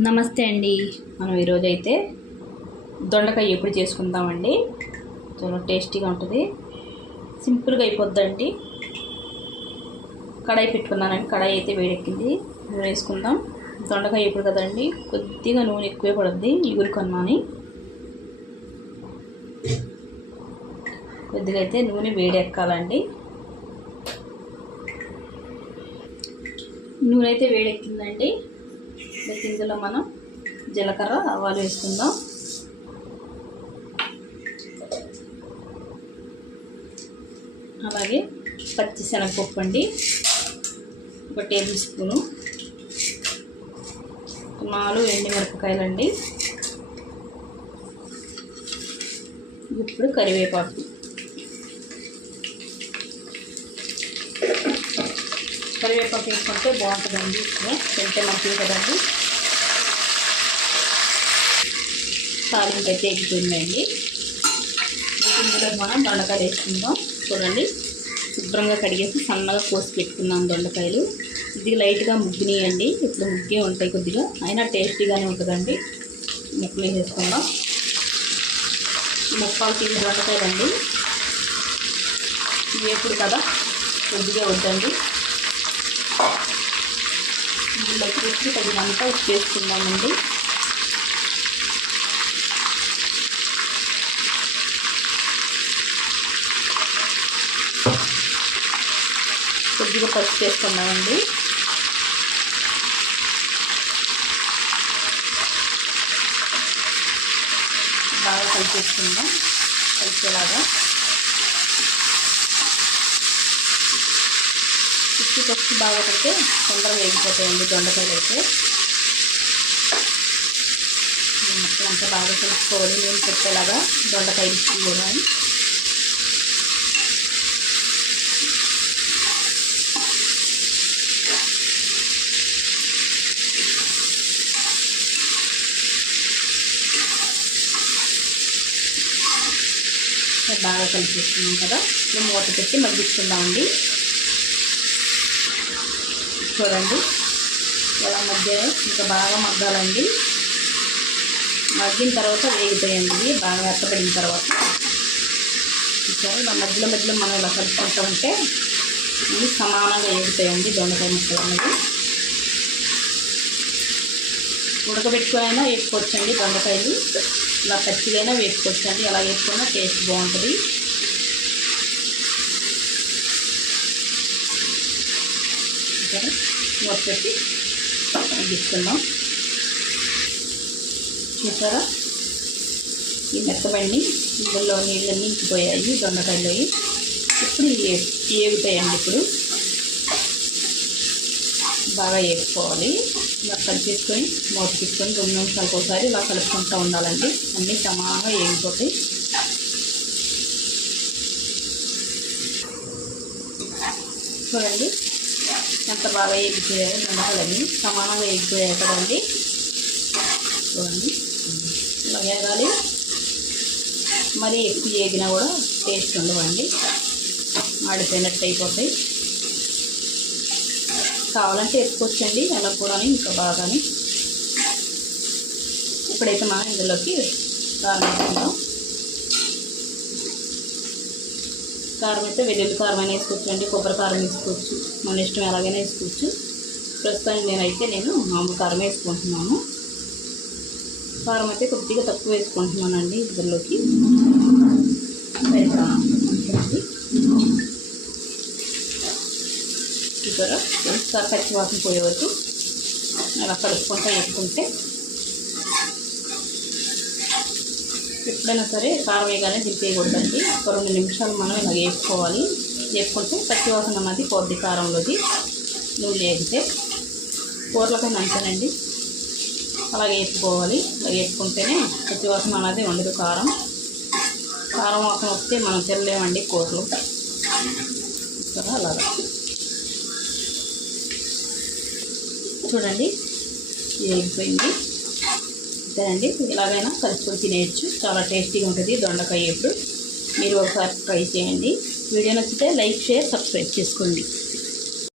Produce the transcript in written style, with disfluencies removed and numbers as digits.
నమస్తే అండి. మనం ఈరోజు అయితే దొండకాయ ఎప్పుడు చేసుకుందామండి. చాలా టేస్టీగా ఉంటుంది, సింపుల్గా అయిపోద్దండి. కడాయి పెట్టుకున్నానండి. కడాయి అయితే వేడెక్కింది, నూనె వేసుకుందాం. దొండకాయ ఎప్పుడు కదండి, కొద్దిగా నూనె ఎక్కువే పడుద్ది. ఇగురు కొన్నాని కొద్దిగా అయితే నూనె వేడెక్కాలండి. నూనె అయితే వేడెక్కిందండి. ఇందులో మనం జీలకర్ర ఆవాలు వేసుకుందాం. అలాగే పచ్చిశనగపప్పు అండి, 1 టేబుల్ స్పూను. 4 ఎండుమిరపకాయలండి. ఇప్పుడు కరివేపాకు. కరివేపాకు వేసుకుంటే బాగుంటుందండి, తింటే మంచిది కదండి. తాలింపు అయితే ఎగ్గిపోయిందండి. ఇందులో మనం దొండకాయలు వేసుకుందాం. చూడండి, శుభ్రంగా కడిగేసి సన్నగా కోసి పెట్టుకున్నాం దొండకాయలు. ఇది లైట్గా ముగ్గినాయండి, ఇప్పుడు ముగ్గే ఉంటాయి కొద్దిగా, అయినా టేస్టీగానే ఉంటుందండి. ముక్కలు వేసుకుందాం. 3/4 కేజీ దొండకాయలండి. వేపుడు కదా, కొద్దిగా వద్దండి. ఇందులోకి రుచికి తగినంత ఉప్పు వేసుకుందామండి. కొద్దిగా పసుపు వేసుకున్నామండి. బాగా కలిపేసుకుందాం, కలిసేలాగా. పచ్చి బాగా పడితే తొందరగా వేగిపోతాయండి దొండకాయలు అయితే. మొత్తం అంతా బాగా కలుపుకోవాలి, నేను పెట్టేలాగా దొండకాయలు కూడా. బాగా కలిపేస్తున్నాం కదా, మేము మూత పెట్టి మగ్గించుకుందామండి. చూడండి ఎలా మగ్గాయో, ఇంకా బాగా మగ్గాలండి. మగ్గిన తర్వాత వేగుతాయండి, బాగా మెత్తబడిన తర్వాత. ఇలా మధ్యలో మధ్యలో మనం ఇలా కలుపుకుంటూ ఉంటే ఇవి సమానంగా వేగుతాయండి దొండకాయ ముక్కలు అనేది. ఉడకబెట్టుకునైనా వేసుకోవచ్చండి దొండకాయలు, ఇలా పచ్చిగైనా వేసుకోవచ్చండి. అలా వేసుకున్నా టేస్ట్ బాగుంటుంది. మూత పెట్టి మగ్గించుకుందాం. చూసారా, ఈ మెత్తబండి ఇందులో నీళ్ళన్నీ ఇంకిపోయాయి దొండకాయలు. ఇప్పుడు ఏగుతాయండి. ఇప్పుడు బాగా వేసుకోవాలి. ఇలా కలిపేసుకొని మూత పెట్టుకొని 2 నిమిషాలకు ఒకసారి ఇలా కలుపుకుంటూ ఉండాలండి. అన్నీ సమానంగా వేగిపోతాయి. చూడండి ఎంత బాగా వేగిపోయాయి దొండకాయలన్నీ, సమానంగా వేగిపోయాయి కదండి. చూడండి ఇలా వేగాలి, మరీ ఎక్కువ వేగినా కూడా టేస్ట్ ఉండవండి, మాడిపోయినట్టు అయిపోతాయి. కావాలంటే వేసుకోవచ్చండి అలా కూడా, ఇంకా బాగాని. ఇప్పుడైతే మనం ఇందులోకి కారం వేసుకుందాం. కారం అయితే వెల్లుల్లి కారం అయినా వేసుకోవచ్చండి, కొబ్బరి కారం వేసుకోవచ్చు, మన ఇష్టం ఎలాగైనా వేసుకోవచ్చు. ప్రస్తుతానికి నేను మామూలు కారం వేసుకుంటున్నాను. కారం అయితే కొద్దిగా తక్కువ వేసుకుంటున్నానండి ఇందులోకి. ఇక్కడ ఒకసారి పచ్చి వాసన పోయే వరకు అలా కలుపుకుంటూ వేసుకుంటే, ఎప్పుడైనా సరే కారం వేయగానే దింపేయకూడదండి. ఒక 2 నిమిషాలు మనం ఇలా వేసుకోవాలి. వేసుకుంటే పచ్చి వాసన అన్నది కొద్ది కారంలోకి నూనె వేగితే. కూరలకైనా అంతేనండి, అలా వేసుకోవాలి. అలా వేసుకుంటేనే పచ్చి వాసన అనేది ఉండదు. కారం వాసన వస్తే మనం తినలేమండి కూరలు. కదా అలాగా. చూడండి వేగిపోయింది. అంతేనండి, ఇలాగైనా కలుపుకొని తినేయచ్చు, చాలా టేస్టీగా ఉంటుంది దొండకాయ. ఇప్పుడు మీరు ఒకసారి ట్రై చేయండి. వీడియో నచ్చితే లైక్, షేర్, సబ్స్క్రైబ్ చేసుకోండి.